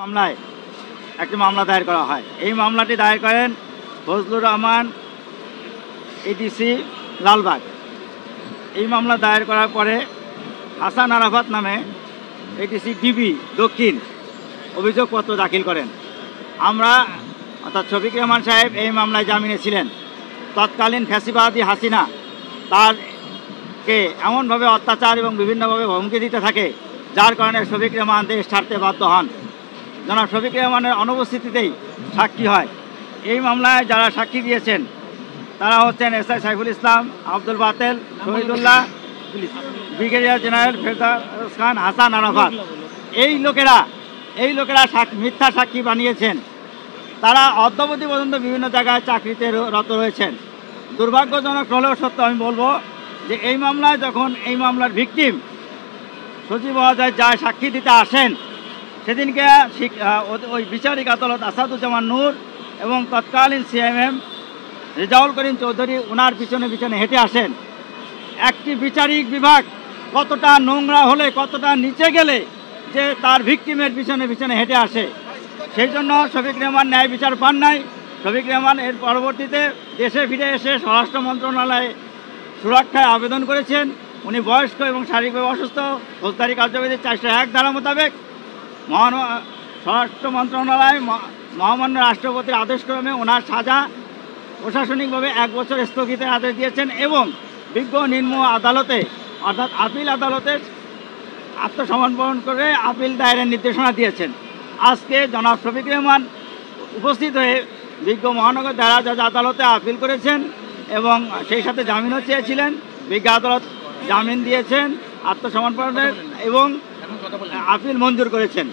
মামলায় একটি মামলা দায়ের করা হয়। এই মামলাটি দায়ের করেন ফজলুর রহমান, এডিসি লালবাগ। এই মামলা দায়ের করার পরে হাসান আরাফাত নামে এডিসি ডিবি দক্ষিণ অভিযোগপত্র দাখিল করেন। আমরা অর্থাৎ শফিক রহমান সাহেব এই মামলায় জামিনে ছিলেন। তৎকালীন ফ্যাসিবাদী হাসিনা তারকে এমনভাবে অত্যাচার এবং বিভিন্নভাবে হুমকি দিতে থাকে, যার কারণে শফিক রহমান দেশ ছাড়তে বাধ্য হন। জনাব শফিক রহমানের অনুপস্থিতিতেই সাক্ষী হয়। এই মামলায় যারা সাক্ষী দিয়েছেন তারা হচ্ছেন SI Saiful Islam, Abdul বাতেল, Shahidullah, brigadier general ফেরদাউস খান, হাসান আরাফাত। এই লোকেরা মিথ্যা সাক্ষী বানিয়েছেন। তারা অদ্যাবধি পর্যন্ত বিভিন্ন জায়গায় চাকরিতে রত রয়েছেন। দুর্ভাগ্যজনক হলেও সত্য আমি বলবো যে এই মামলায় যখন এই মামলার ভিকটিম সচিব মহোদয় যা সাক্ষী দিতে আসেন, সেদিনকে ওই বিচারিক আদালত আসাদুজ্জামান নূর এবং তৎকালীন সিএমএম রেজাউল করিম চৌধুরী ওনার পিছনে হেঁটে আসেন। একটি বিচারিক বিভাগ কতটা নোংরা হলে, কতটা নিচে গেলে যে তার ভিকটিমের পিছনে হেঁটে আসে। সেই জন্য শফিক রহমান ন্যায় বিচার পান নাই। শফিক রহমান এর পরবর্তীতে দেশে ফিরে এসে স্বরাষ্ট্র মন্ত্রণালয়ে সুরক্ষায় আবেদন করেছেন। উনি বয়স্ক এবং শারীরিকভাবে অসুস্থ। ফৌজদারি কার্যবিধি 401 ধারা মোতাবেক স্বরাষ্ট্র মন্ত্রণালয় মহামান্য রাষ্ট্রপতির আদেশক্রমে ওনার সাজা প্রশাসনিকভাবে 1 বছর স্থগিতের আদেশ দিয়েছেন এবং বিজ্ঞ নিম্ন আদালতে অর্থাৎ আপিল আদালতে আত্মসমর্পণ করে আপিল দায়েরের নির্দেশনা দিয়েছেন। আজকে জনাব শফিক রহমান উপস্থিত হয়ে বিজ্ঞ মহানগর দায়রা জজ আদালতে আপিল করেছেন এবং সেই সাথে জামিনও চেয়েছিলেন। বিজ্ঞ আদালত জামিন দিয়েছেন আত্মসমর্পণের এবং আপিল মঞ্জুর করেছেন।